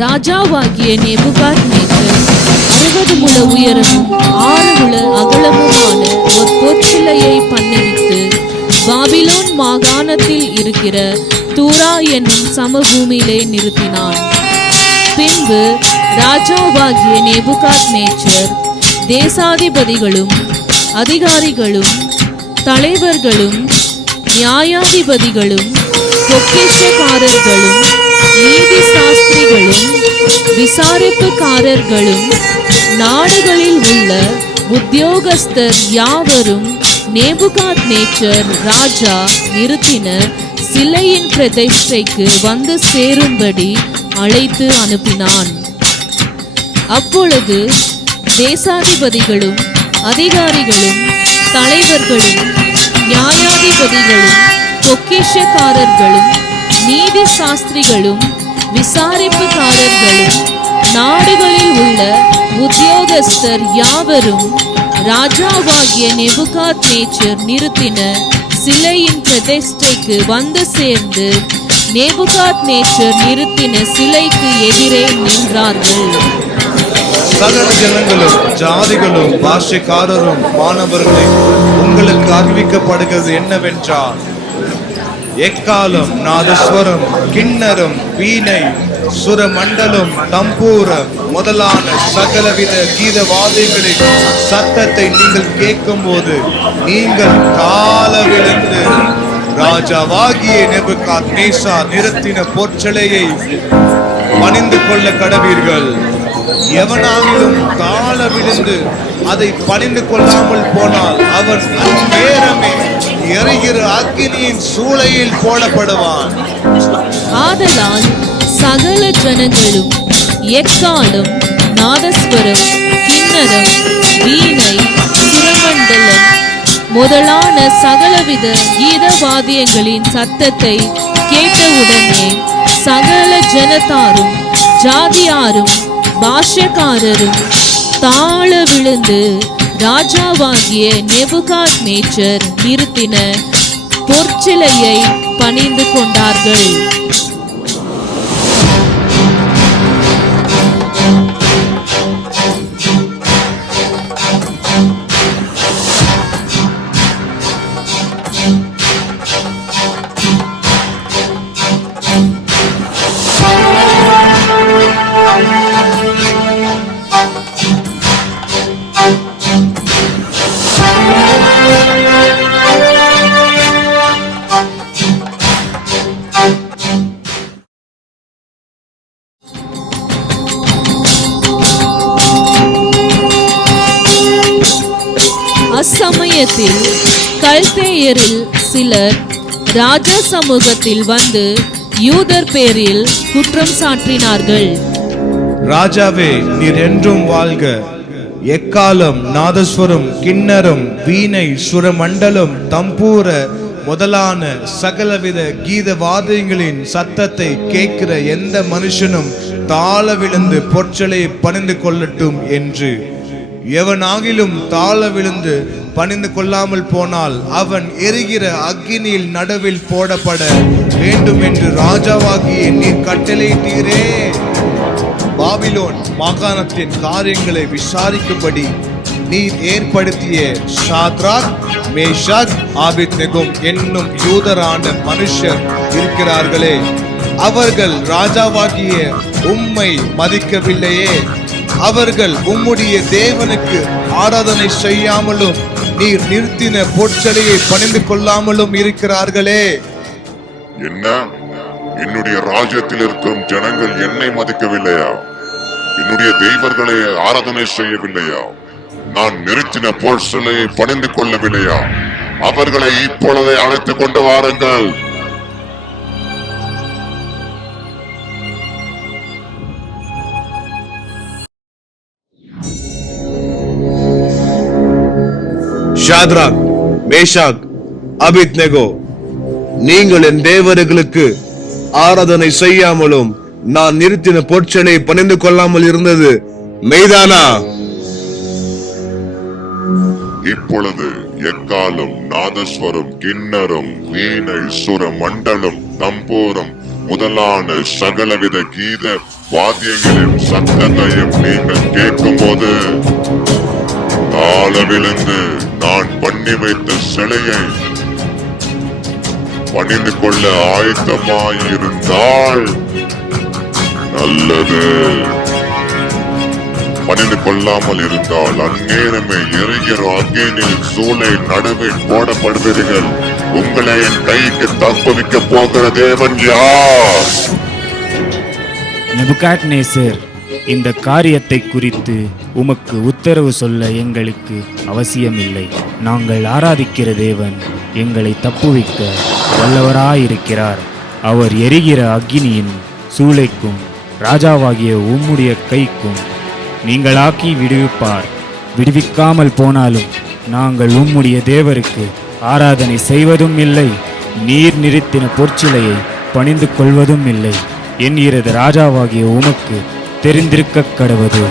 ராஜாவாகிய நேபுகாத்நேச்சர் 60 முழ உயரமும் 6 முழ அகலமுமான ஒரு பொற்சிலையை பண்ணுவித்து பாபிலோன் மாகாணத்தில் இருக்கிற தூரா என்னும் சமபூமியிலே நிறுத்தினான். பின்பு ராஜாவாகிய நேபுகாத்நேச்சர் தேசாதிபதிகளும் அதிகாரிகளும் தலைவர்களும் நியாயாதிபதிகளும் பொக்கிஷக்காரர்களும் நீதி சாஸ்திரிகளும் விசாரிப்புக்காரர்களும் நாடுகளில் உள்ள உத்தியோகஸ்தர் யாவரும் நேபுகாத்நேச்சர் ராஜா நிறுத்தின சிலையின் பிரதிஷ்டைக்கு வந்து சேரும்படி அழைத்து அனுப்பினான். அப்பொழுது தேசாதிபதிகளும் அதிகாரிகளும் தலைவர்களும் நியாயாதிபதிகளும் பொக்கிஷக்காரர்களும் நீதி சாஸ்திரிகளும் விசாரிப்புக்காரர்களும் நாடுகளில் உள்ள உத்தியோகஸ்தர் யாவரும் ராஜாவாகிய நேபுகாத்நேச்சர் நிறுத்தின சிலையின் பிரதிஷ்டைக்கு வந்து சேர்ந்து நேபுகாத்நேச்சர் நிறுத்தின சிலைக்கு எதிரே நின்றார்கள். சகல ஜனங்களும் ஜாதிகளும் பாஷைக்காரரும் மாணவர்களே, உங்களுக்கு அறிவிக்கப்படுகிறது என்னவென்றால், எக்காலம் நாதஸ்வரம் கிண்ணரம் வீணை சுரமண்டலம் தம்பூரம் முதலான சகலவித கீதவாதிகளின் சத்தத்தை நீங்கள் கேட்கும் போது நீங்கள் காலவிழுந்து ராஜாவாகிய நேபுகாத்நேச்சார் நிறுத்தின பொற்சிலையை பணிந்து கொள்ள கடவீர்கள். எவனாகிலும் கால விழுந்து அதை பணிந்து கொள்ளாமல் போனால் அவன் அந்நேரமே எரிகிற அக்கினியின் சூளையில் போடப்படுவான். ஆதலால் சகல ஜனங்களும் எக்காலம் நாதஸ்வரம் கிண்ணரம் வீணை சுரமண்டலம் முதலான சகலவித கீதவாத்தியங்களின் சத்தத்தை கேட்டவுடனே சகல ஜனத்தாரும் ஜாதியாரும் பாஷக்காரரும் தாழ விழுந்து ராஜாவாகிய நேபுகாத்நேச்சர் நிறுத்தின பொற்சிலையை பணிந்து கொண்டார்கள். அச்சமயத்தில் கல்தேயரில் சிலர் ராஜா சமூகத்தில் வந்து யூதர் பேரில் குற்றம் சாட்டினார்கள். ராஜாவே, நீர் என்றும் வாழ்க. எக்காலம் நாதஸ்வரம் கிண்ணரம் வீணை சுரமண்டலம் தம்பூர முதலான சகலவித கீதவாதியங்களின் சத்தத்தை கேட்கிற எந்த மனுஷனும் தாழ விழுந்து பொற்சிலையை பணிந்து கொள்ளட்டும் என்று. எவனாகிலும் தாழ விழுந்து பணிந்து கொள்ளாமல் போனால் அவன் எரிகிற அக்கினியில் நடுவில் போடப்பட வேண்டும் என்று ராஜாவாகிய நீர் கட்டளையிட்டீரே. பாபிலோன் மாகாணத்தின் காரியங்களை விசாரிக்கும்படி நீர் ஏற்படுத்திய சாத்ராக் மேஷாக் ஆபேத்நேகோ என்னும் யூதரான மனுஷர் இருக்கிறார்களே, அவர்கள் ராஜாவாகிய உம்மை மதிக்கவில்லையே. அவர்கள் உம்முடைய தேவனுக்கு ஆராதனை செய்யாமலும் நீர் நிறுத்தின பொற்சிலையை பணிந்து கொள்ளாமலும் இருக்கிறார்களே. என்ன, என்னுடைய ராஜ்யத்தில் இருக்கும் ஜனங்கள் என்னை மதிக்கவில்லையா? என்னுடைய தெய்வர்களை ஆராதனை செய்யவில்லையா? நான் நிறுத்தின பொற்சிலையை பணிந்து கொள்ளவில்லையா? அவர்களை இப்பொழுதே அழைத்துக் கொண்டு வாருங்கள். ஷாத்ராக் மேஷாக் ஆபேத்நேகோ, நீங்கள் என் தேவர்களுக்கு ஆராதனை செய்யாமலும் நான் நிறுத்தின பொற்சிலையை பணிந்து கொள்ளாமல் இருந்தது மெய்தானா? இப்பொழுது எக்காலம் நாதஸ்வரம் கிண்ணரம் வீணை சுர மண்டலம் தம்பூரம் முதலான சகலவித கீத வாத்தியங்களின் சத்தத்தையும் நீங்கள் கேட்கும் போது தாளவிழுந்து நான் பண்ணி வைத்த சிலையை பணிந்து கொள்ள ஆயத்தமாயிருந்தால் நல்லது. பணிந்து கொள்ளாமல் இருந்தால் அந்நேரமே எரிகிற அக்கினியில் சூளை நடுவில் போடப்படுவீர்கள். உங்களை என் கைக்கு தப்புவிக்க போகிற தேவன் யார்? நேபுகாத்நேசர், இந்த காரியத்தை குறித்து உமக்கு உத்தரவு சொல்ல எங்களுக்கு அவசியமில்லை. நாங்கள் ஆராதிக்கிற தேவன் எங்களை தப்புவிக்க வல்லவராயிருக்கிறார். அவர் எரிகிற அக்கினியின் சூளைக்கும் ராஜாவாகிய உம்முடைய கைக்கும் நீங்களாக்கி விடுவிப்பார். விடுவிக்காமல் போனாலும் நாங்கள் உம்முடைய தேவருக்கு ஆராதனை செய்வதும் இல்லை, நீர் நிறுத்தின பொற்சிலையை பணிந்து கொள்வதும் இல்லை என்கிறது ராஜாவாகிய உமக்கு தெரிந்திருக்க கடவது.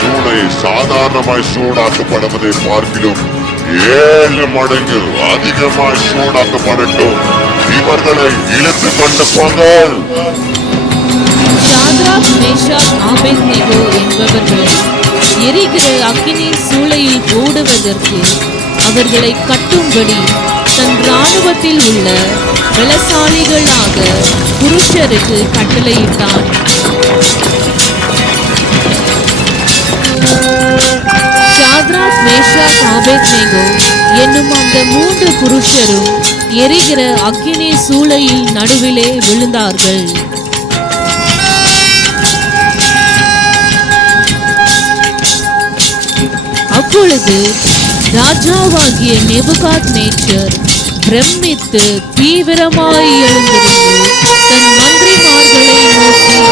சூளை சாதாரணமாய் சூடாக்கப்படுவதை பார்க்கிலும் 7 மடங்கு அதிகமாய் சூடாக்கப்படட்டும். இவர்களை இழுத்து கொண்டு போங்கள். ஷாத்ராக், மேஷாக், ஆபேத்நேகோ என்பவர்களை எரிகிற அக்கினி சூளையில் போடுவதற்கு அவர்களை கட்டும்படி தன் இராணுவத்தில் உள்ள பலசாலிகளாக புருஷருக்கு கட்டளையிட்டான். ஷாத்ராக், மேஷாக், ஆபேத்நேகோ என்னும் அந்த 3 புருஷரும் எரிகிற அக்கினி சூளையில் நடுவிலே விழுந்தார்கள். அப்பொழுது ராஜாவாகிய நேபுகாத்நேச்சர் பிரமித்து தீவிரமாய் எழுந்திருந்து தன் மந்திரிமார்களை நோக்கி,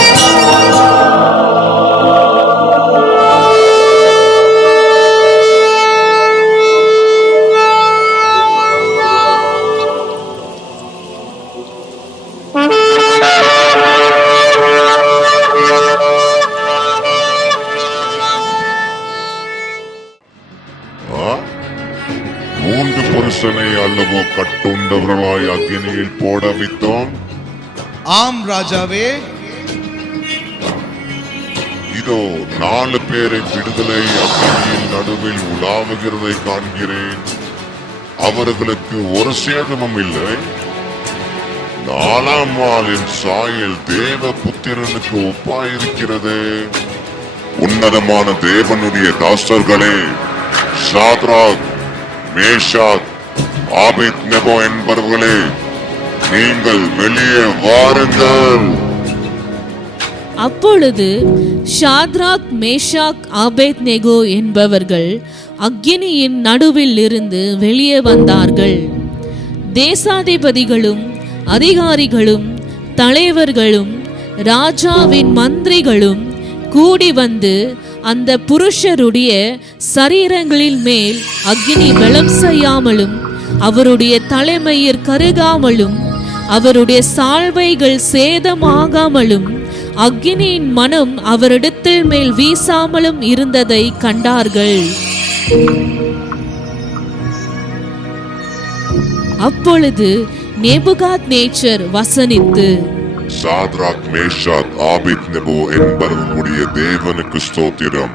புருஷனை அல்லவோ கட்டுண்டவர்களாய் அக்னியில் போட வைத்தோம். ஆம் ராஜாவே. இதோ 4 பேரின் விடுதலை அக்னியில் நடுவில் உலாவுகிறதை காண்கிறேன். அவர்களுக்கு ஒரு சேதமும் இல்லை. 4ஆம் ஆளின் சாயல் தேவ புத்திரனுக்கு ஒப்பாயிருக்கிறது. உன்னதமான தேவனுடைய தாசர்களே, ஷாத்ராக், மேஷாக், ஆபேத்நேகோ என்பவர்களே, நீங்கள் வெளியே வாருங்கள். அப்பொழுது ஷாத்ராக், மேஷாக், ஆபேத்நேகோ என்பவர்கள் அக்கினியின் நடுவில் இருந்து வெளியே வந்தார்கள். தேசாதிபதிகளும் அதிகாரிகளும் தலைவர்களும் ராஜாவின் மந்திரிகளும் கூடி வந்து அந்த புருஷருடைய சரீரங்களின் மேல் அக்கினி பலம் செய்யாமலும் அவருடைய தலைமயிர் கருகாமலும் அவருடைய சால்வைகள் சேதமாகாமலும் அக்கினியின் மனம் அவரிடத்தில் மேல் வீசாமலும் இருந்ததை கண்டார்கள். அப்பொழுது நேபுகாத்நேச்சர் வசனித்து, ஷாத்ராக், மேஷாக், ஆபேத்நேகோ என்பவர்களுடைய தேவனுக்கு ஸ்தோத்திரம்.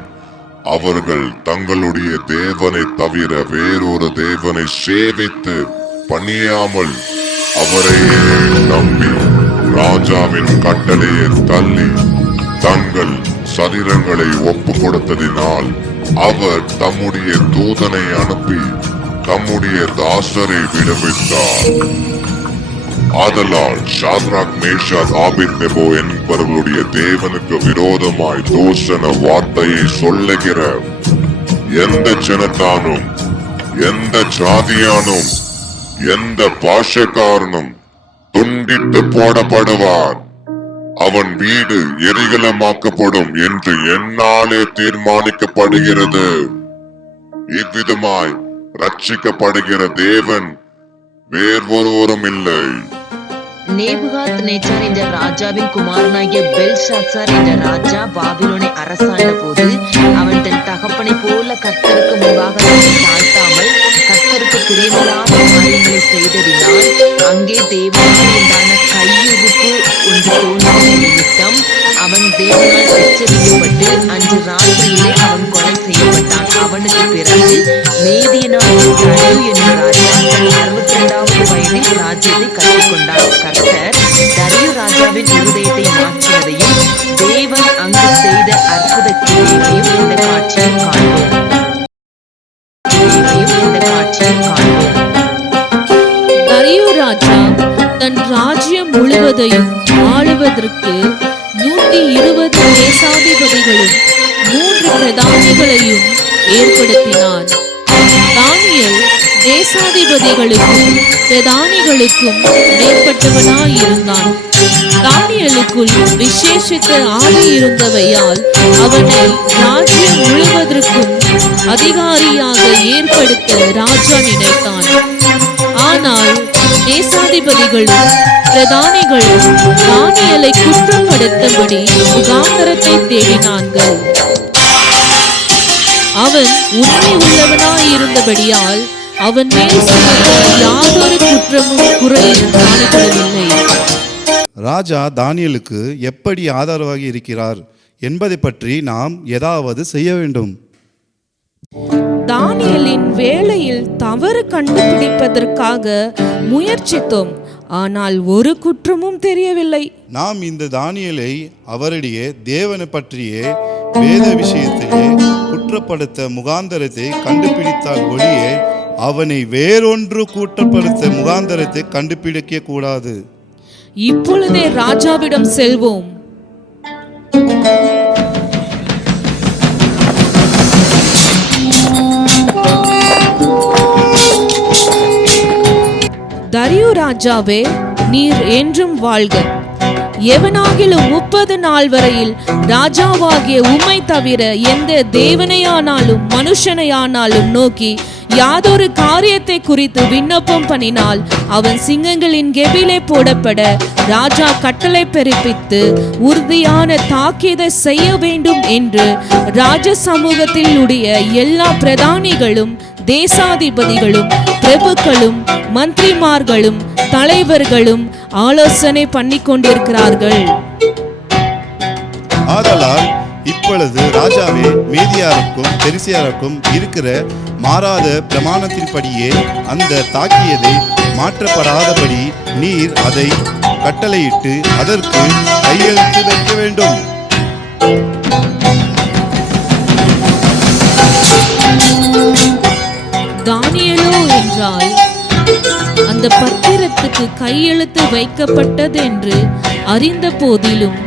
அவர்கள் தங்களுடைய தேவனை தவிர வேறொரு தேவனை சேவித்து பணியாமல் அவரையே நம்பி ராஜாவின் கட்டளையை தள்ளி தங்கள் சரீரங்களை ஒப்பு கொடுத்ததினால் அவர் தம்முடைய தூதனை அனுப்பி தம்முடைய தாசரை விடுவித்தார். ஆதலால் ஷாத்ராக், மேஷாக், ஆபேத்நேகோ என்பவர்களுடைய தேவனுக்கு விரோதமாய் தூஷண வார்த்தையை சொல்லுகிற எந்த ஜனத்தானும் எந்த ஜாதியானும் எந்த பாஷைக்காரனும் துண்டித்து போடப்படுவார். அவன் வீடு எரிகலமாக்கப்படும் என்று என்னாலே தீர்மானிக்கப்படுகிறது. இவ்விதமாய் ரட்சிக்கப்படுகிற தேவன் வேறொருவரும் இல்லை. நேபுகாத்நேச்சர் என்ற ராஜாவின் குமாரனாகிய பெல்ஷாத்சார் என்ற ராஜா பாபிலோனை அரசாண்ட போது அவன் தன் தகப்பனை போல கர்த்தருக்கு முன்பாக தாழ்த்தாமல் அப்படி செய்ததினால் அங்கே தேவனால் உண்டான கையுறுப்பு ஒன்று தோன்றிய நிமித்தம் அவன் தேவனால் எச்சரிக்கப்பட்டு அன்று ராத்திரியிலே அவன் கொலை செய்யப்பட்டான். அவனுக்கு பிறகு மேதியனாகிய தரியு என்னும் ராஜா தன் 62வது வயதில் ராஜ்யத்தை கற்றுக்கொண்டான். கர்த்தர் தரியு ராஜாவின் இருதயத்தை மாற்றினதையும் தேவன் அங்கு செய்த அற்புத கிரியைகளையும் இந்த காட்சியில் காண்போம். தரியு ராஜா தன் ராஜ்யம் முழுவதையும் ஆளுவதற்கு 120 தேசாதிபதிகளும் 3 பிரதானிகளையும் ஏற்படுத்தினான். தானியேல் தேசாதிபதிகளுக்கும் பிரதானிகளுக்கும் மேற்பட்டவனாயிருந்தான். தானியேலுக்குள் விசேஷித்த ஆவி இருந்தவையால் அவனை ராஜ்யம் முழுவதற்கும் அதிகாரியாக ஏற்படுத்த ராஜா நினைத்தான். ஆனால் தேசாதிபதிகளும் பிரதானிகளும் தானியேலை குற்றப்படுத்தபடி முகாந்தரத்தை தேடினார்கள். அவன் உண்மை உள்ளவனாயிருந்தபடியால் அவன் மேல் சுமந்த யாதொரு குற்றமும் குறையும் காணப்படவில்லை. ராஜா தானியேலுக்கு எப்படி ஆதரவாக இருக்கிறார் என்பதை பற்றி நாம் ஏதாவது செய்ய வேண்டும். தானியேலின் வேலையில் தவறு கண்டுபிடிப்பதற்காக முயற்சித்தோம், ஆனால் ஒரு குற்றமும் தெரியவில்லை. நாம் இந்த தானியேலை அவருடைய தேவனை பற்றிய வேத விஷயத்திலே குற்றப்படுத்த முகாந்தரத்தை கண்டுபிடித்தால் ஒழிய அவனை வேறொன்று குற்றப்படுத்த முகாந்தரத்தை கண்டுபிடிக்க கூடாது. இப்பொழுதே ராஜாவிடம் செல்வோம். தரியு ராஜாவே, நீர் என்றும் வாழ்க. எவனாகிலும் 30 நாள் வரையில் ராஜாவாகிய உம்மை தவிர எந்த தேவனையானாலும் மனுஷனையானாலும் நோக்கி யாதொரு காரியத்தை குறித்து விண்ணப்பம் பண்ணினால் அவன் சிங்கங்களின் கெபிலே போடப்பட ராஜா கட்டளை பிறப்பித்து உறுதியான தாக்கீதை செய்ய வேண்டும் என்று ராஜ சமூகத்தில் உடைய எல்லா பிரதானிகளும் தேசாதிபதிகளும் பிரபுக்களும் மந்திரிமார்களும் தலைவர்களும் ஆலோசனை பண்ணி கொண்டிருக்கிறார்கள். ஆதலால் இப்பொழுது ராஜாவே, மேதியாருக்கும் பெரிசியாருக்கும் இருக்கிற மாறாத பிரமாணத்தின்படியே அந்த தாக்கியதை மாற்றப்படாதபடி நீர் அதை கட்டளையிட்டு அதற்கு கையெழுத்து வைக்க வேண்டும். தானியேலோ என்றால் அந்த பத்திரத்துக்கு கையெழுத்து வைக்கப்பட்டது என்று அறிந்த போதிலும்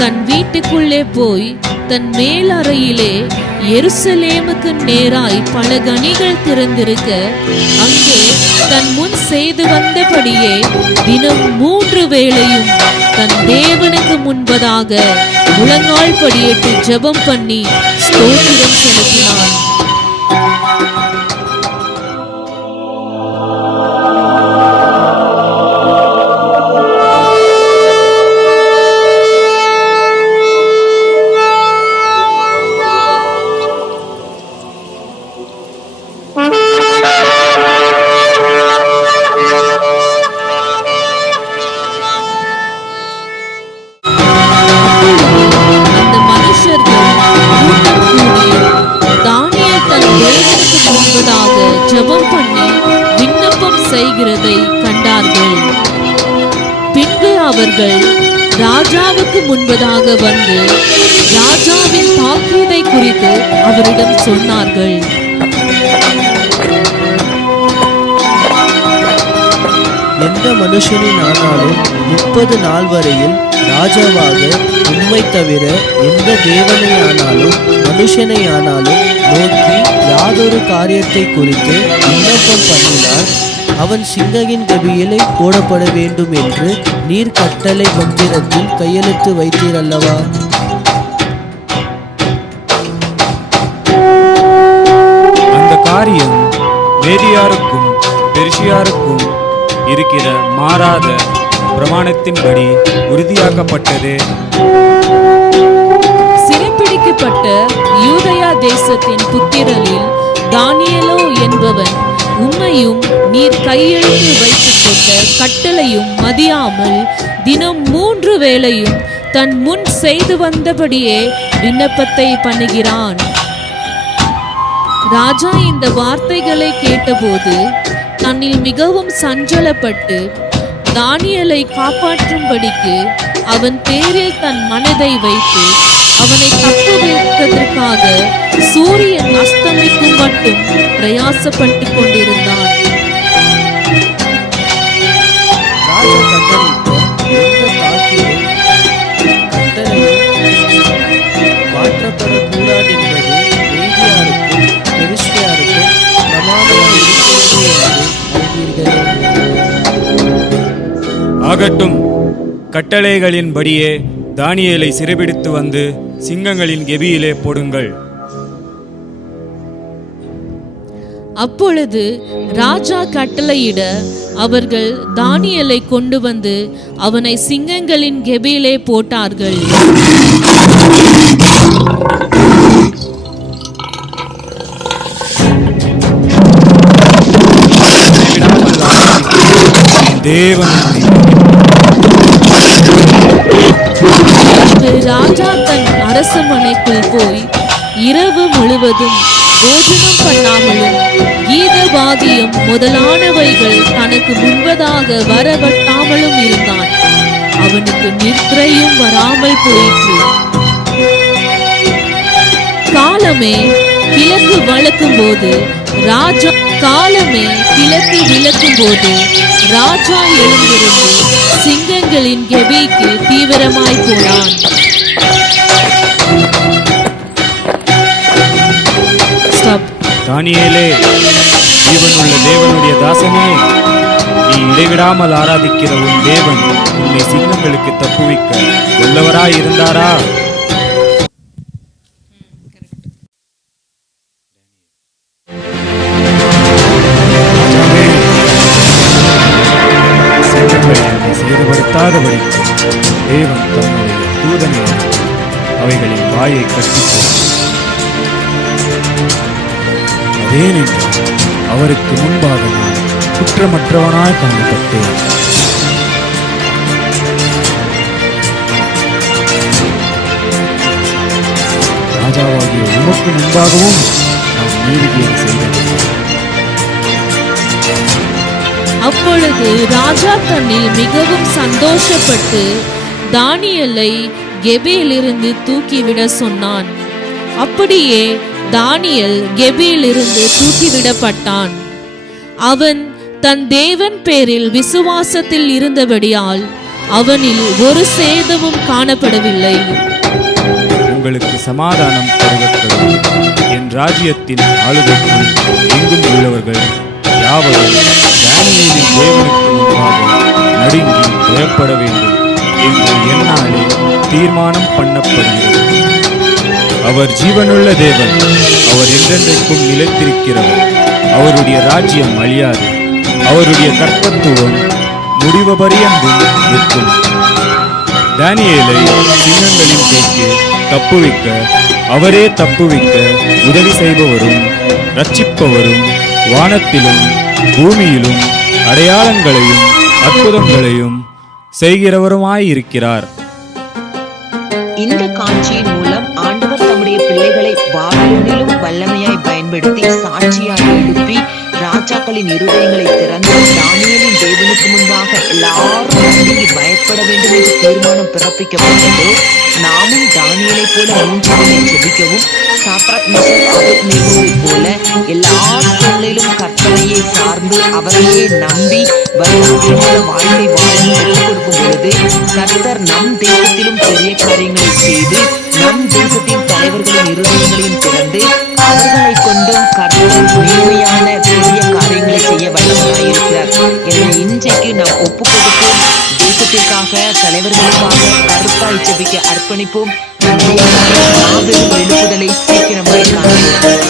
தன் வீட்டுக்குள்ளே போய் தன் மேலறையிலே எருசலேமுக்கு நேராய் பல கனிகள் திறந்திருக்க அங்கே தன் முன் செய்து வந்தபடியே தினம் 3 வேளையும் தன் தேவனுக்கு முன்பதாக முழங்கால் படியிட்டு ஜெபம் பண்ணி ஸ்தோத்திரம் செலுத்தினான். ஜெபம் பண்ணி விண்ணப்பம் செய்கிறதை கண்டார்கள். பின்பு அவர்கள் ராஜாவுக்கு முன்பதாக வந்து ராஜாவின் தாக்கீதை குறித்து அவரிடம் சொன்னார்கள். எந்த மனுஷனின் ஆனாலும் 30 நாள் வரையில் ராஜாவாக உம்மை தவிர எந்த தேவனையானாலும் மனுஷனையானாலும் நோக்கி யாதொரு காரியத்தை குறித்து விண்ணப்பம் பண்ணினார் அவன் சிங்ககின் கபியிலே போடப்பட வேண்டும் என்று நீர் கட்டளை பத்திரத்தில் கையெழுத்து வைத்தீரல்லவா? அந்த காரியம் மேதியாருக்கும் பெர்சியாருக்கும் இருக்கிற மாறாத பிரமாணத்தின்படி உறுதியாக்கப்பட்டது. சிறைப்பிடிக்கப்பட்ட யூதயா தேசத்தின் புத்திரரில் தானியேலோ என்பவன் உம்மையும் நீர் கையெழுத்து வைத்துக் கொண்ட கட்டளையும் மதியாமல் தினம் 3 வேளையும் தன் முன் செய்து வந்தபடியே விண்ணப்பத்தை பண்ணுகிறான். ராஜா இந்த வார்த்தைகளை கேட்டபோது தன்னில் மிகவும் சஞ்சலப்பட்டு தானியேலை காப்பாற்றும்படிக்கு அவன் பேரில் தன் மனதை வைத்து அவனை தப்புவிப்பதற்காக சூரியன் அஸ்தமிக்கும் மட்டும் பிரயாசப்பட்டு கொண்டிருந்தான். ராஜா கட்டளையிட்ட எந்த காக்கிலும் கட்டளையும் மாற்றப்படக்கூடாது என்பது மேதியாருக்கும் பெருசியாருக்கும் பிரமாணமாய் இருக்கிறது என்று அறிவீர்களே. ஆகட்டும், கட்டளைகளின்படியே தானியேலை சிறைபிடித்து வந்து சிங்கங்களின் கெபியிலே போடுங்கள். அப்பொழுது ராஜா கட்டளையிட அவர்கள் தானியேலை கொண்டு வந்து அவனை சிங்கங்களின் கெபியிலே போட்டார்கள். ராஜா தன் அரசமனைக்குள் போய் இரவு முழுவதும் போஜனம் பண்ணாமலும் கீதவாதியம் முதலானவைகள் தனக்கு முன்பதாக வரவட்டாமலும் இருந்தான். அவனுக்கு நித்திரையும் வராமல் போயிற்று. காலமே கிழக்கு விளக்கும் போது ராஜா எழுந்திருந்து சிங்கங்களின் கெபிக்கு தீவிரமாய் போனான். தானியேலே, ஜீவனுள்ள தேவனுடைய தாசனே, நீ இடைவிடாமல் ஆராதிக்கிற உன் தேவன் உன்னை சிங்கங்களுக்கு தப்புவிக்க வல்லவராய் இருந்தாரா? சேதப்படுத்தாதபடி தேவன் தன்னுடைய தூதனை அவைகளின் வாயை கட்டித்தார். அதேனென்றால் அவருக்கு முன்பாக நான் குற்றமற்றவனாய் காணப்பட்டேன். ராஜாவாகிய உமக்கு முன்பாகவும் நான் நீதியை செய்தேன். அப்பொழுது ராஜா தன்னில் மிகவும் சந்தோஷப்பட்டு தானியேலை கெபியிலிருந்து தூக்கிவிட சொன்னான். அப்படியே தானியேல் கெபியிலிருந்து தூக்கிவிடப்பட்டான். அவன் தன் தேவன் பேரில் விசுவாசத்தில் இருந்தபடியால் அவனில் ஒரு சேதமும் காணப்படவில்லை. உங்களுக்கு சமாதானம் தருவப்படும். என் ராஜ்யத்தின் ஆளுகைக்குள் எங்கும் உள்ளவர்கள் யாவரும் தானியேலின் தேவனுக்கு முன்பாக நடுங்கி பயப்பட வேண்டும் என்று என்னாலே தீர்மானம் பண்ணப்படுகிறது. அவர் ஜீவனுள்ள தேவன், அவர் என்றென்றைக்கும் நிலைத்திருக்கிறவர். அவருடைய ராஜ்யம் அழியாது, அவருடைய கர்த்தத்துவம் முடிவு பரியந்தும் நிற்கும். தானியேலை சிங்கங்களின் கைக்கு தப்புவிக்க அவரே தப்புவிக்க உதவி செய்பவரும் இரட்சிப்பவரும் வானத்திலும் பூமியிலும் அடையாளங்களையும் அற்புதங்களையும் செய்கிறவருமாயிருக்கிறார். இந்த காட்சியின் மூலம் ஆண்டவர் தம்முடைய பிள்ளைகளை பாபிலோனிலும் வல்லமையாய் பயன்படுத்தி சாட்சியாய் எழுப்பி ராஜாக்களின் இருதயங்களை திறந்து தானியேலின் தேவனுக்கு முன்பாக எல்லாரும் நடுங்கி பயப்பட வேண்டும் என்று தீர்மானம் பிறப்பிக்கப்பட்டது. நாமும் தானியேலை போல 3 வேளை ஜெபிக்கவும் சாத்ராக் மேஷாக் ஆபேத்நேகோவை போல எல்லா சூழ்நிலையிலும் கர்த்தரையே சார்ந்து அவரையே நம்பி வைராக்கியமான வாழ்க்கை வாழ ஒப்புக் கொடுக்கும் பொழுது கர்த்தர் நம் தேசத்திலும் பெரிய காரியங்களை செய்து நம் தேசத்தின் தலைவர்களின் இருதயங்களையும் திறந்து அவர்களை கொண்டும் கர்த்தர் மேன்மையான பெரிய காரியங்களை செய்ய வல்லவராயிருக்கிறார். எனவே இன்றைக்கு நாம் ஒப்புக் கொடுப்போம். தேசத்திற்காக, தலைவர்களுக்காக கருத்தாய் ஜெபிக்க அர்ப்பணிப்போம். மாபெரும் எழுப்புதலை சீக்கிரமாய் காண்போம்.